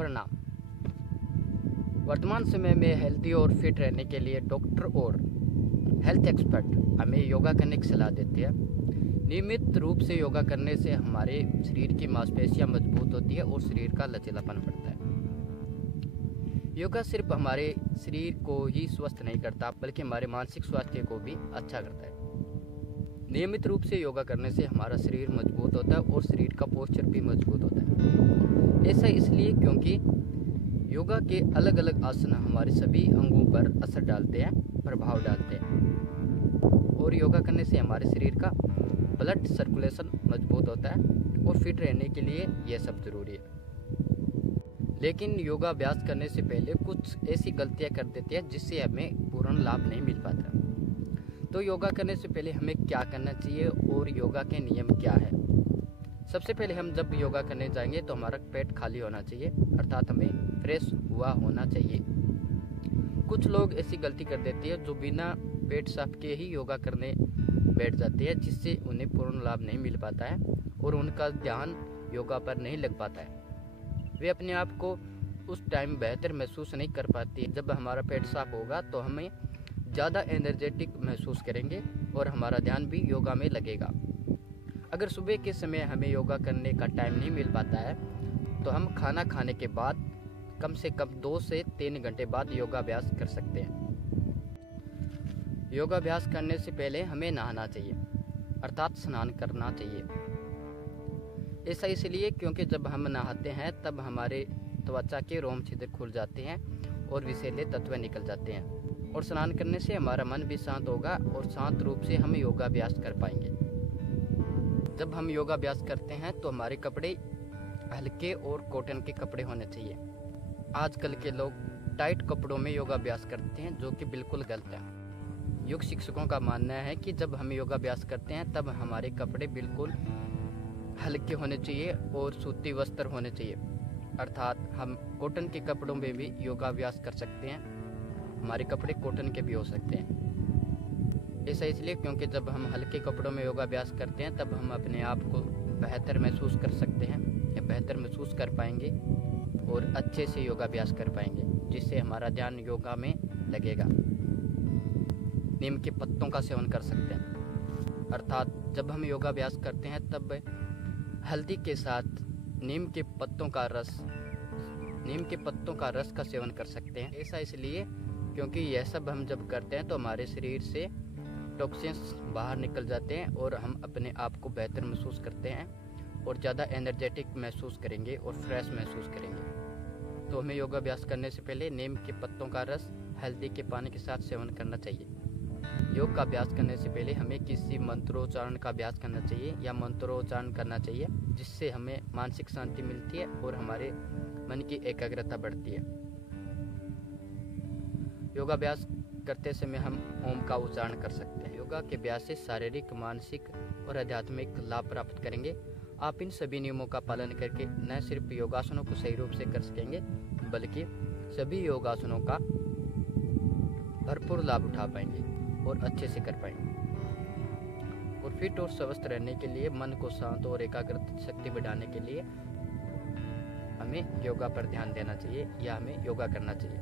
प्रणाम। वर्तमान समय में हेल्दी और फिट रहने के लिए डॉक्टर और हेल्थ एक्सपर्ट हमें योगा करने की सलाह देते हैं। नियमित रूप से योगा करने से हमारे शरीर की मांसपेशियां मजबूत होती है और शरीर का लचीलापन बढ़ता है। योगा सिर्फ हमारे शरीर को ही स्वस्थ नहीं करता बल्कि हमारे मानसिक स्वास्थ्य को भी अच्छा करता है। नियमित रूप से योगा करने से हमारा शरीर मजबूत होता है और शरीर का पोस्चर भी मजबूत होता है। ऐसा इसलिए क्योंकि योगा के अलग अलग आसन हमारे सभी अंगों पर असर डालते हैं, प्रभाव डालते हैं और योगा करने से हमारे शरीर का ब्लड सर्कुलेशन मजबूत होता है और फिट रहने के लिए यह सब जरूरी है। लेकिन योगा अभ्यास करने से पहले कुछ ऐसी गलतियां कर देते हैं जिससे हमें पूर्ण लाभ नहीं मिल पाता। तो योगा करने से पहले हमें क्या करना चाहिए और योगा के नियम क्या है। सबसे पहले हम जब योगा करने जाएंगे तो हमारा पेट खाली होना चाहिए, अर्थात हमें फ्रेश हुआ होना चाहिए। कुछ लोग ऐसी गलती कर देते हैं जो बिना पेट साफ के ही योगा करने बैठ जाते हैं, जिससे उन्हें पूर्ण लाभ नहीं मिल पाता है और उनका ध्यान योगा पर नहीं लग पाता है। वे अपने आप को उस टाइम बेहतर महसूस नहीं कर पाती। जब हमारा पेट साफ होगा तो हमें ज़्यादा एनर्जेटिक महसूस करेंगे और हमारा ध्यान भी योगा में लगेगा। अगर सुबह के समय हमें योगा करने का टाइम नहीं मिल पाता है तो हम खाना खाने के बाद कम से कम 2 से 3 घंटे बाद योगाभ्यास कर सकते हैं। योगाभ्यास करने से पहले हमें नहाना चाहिए, अर्थात स्नान करना चाहिए। ऐसा इसलिए क्योंकि जब हम नहाते हैं तब हमारे त्वचा के रोम छिद्र खुल जाते हैं और विषैले तत्व निकल जाते हैं और स्नान करने से हमारा मन भी शांत होगा और शांत रूप से हम योगाभ्यास कर पाएंगे। जब हम योगाभ्यास करते हैं तो हमारे कपड़े हल्के और कॉटन के कपड़े होने चाहिए। आजकल के लोग टाइट कपड़ों में योगाभ्यास करते हैं, जो कि बिल्कुल गलत है। योग शिक्षकों का मानना है कि जब हम योगाभ्यास करते हैं तब हमारे कपड़े बिल्कुल हल्के होने चाहिए और सूती वस्त्र होने चाहिए, अर्थात हम कॉटन के कपड़ों में भी योगाभ्यास कर सकते हैं। हमारे कपड़े कॉटन के भी हो सकते हैं। ऐसा इसलिए क्योंकि जब हम हल्के कपड़ों में योगाभ्यास करते हैं तब हम अपने आप को बेहतर महसूस कर सकते हैं या बेहतर महसूस कर पाएंगे और अच्छे से योगाभ्यास कर पाएंगे, जिससे हमारा ध्यान योगा में लगेगा। नीम के पत्तों का सेवन कर सकते हैं, अर्थात जब हम योगाभ्यास करते हैं तब हल्दी के साथ नीम के पत्तों का रस का सेवन कर सकते हैं। ऐसा इसलिए क्योंकि यह सब हम जब करते हैं तो हमारे शरीर से टॉक्सिन्स बाहर निकल जाते हैं और हम अपने आप को बेहतर महसूस करते हैं और ज़्यादा एनर्जेटिक महसूस करेंगे और फ्रेश महसूस करेंगे। तो हमें योगाभ्यास करने से पहले नीम के पत्तों का रस हल्दी के पानी के साथ सेवन करना चाहिए। योग का अभ्यास करने से पहले हमें किसी मंत्रोच्चारण का अभ्यास करना चाहिए या मंत्रोच्चारण करना चाहिए, जिससे हमें मानसिक शांति मिलती है और हमारे मन की एकाग्रता बढ़ती है। योगाभ्यास करते समय हम ओम का उच्चारण कर सकते हैं। योगा के अभ्यास से शारीरिक, मानसिक और आध्यात्मिक लाभ प्राप्त करेंगे। आप इन सभी नियमों का पालन करके न सिर्फ योगासनों को सही रूप से कर सकेंगे बल्कि सभी योगासनों का भरपूर लाभ उठा पाएंगे और अच्छे से कर पाएंगे। और फिट और स्वस्थ रहने के लिए, मन को शांत और एकाग्रता शक्ति बढ़ाने के लिए हमें योगा पर ध्यान देना चाहिए या हमें योगा करना चाहिए।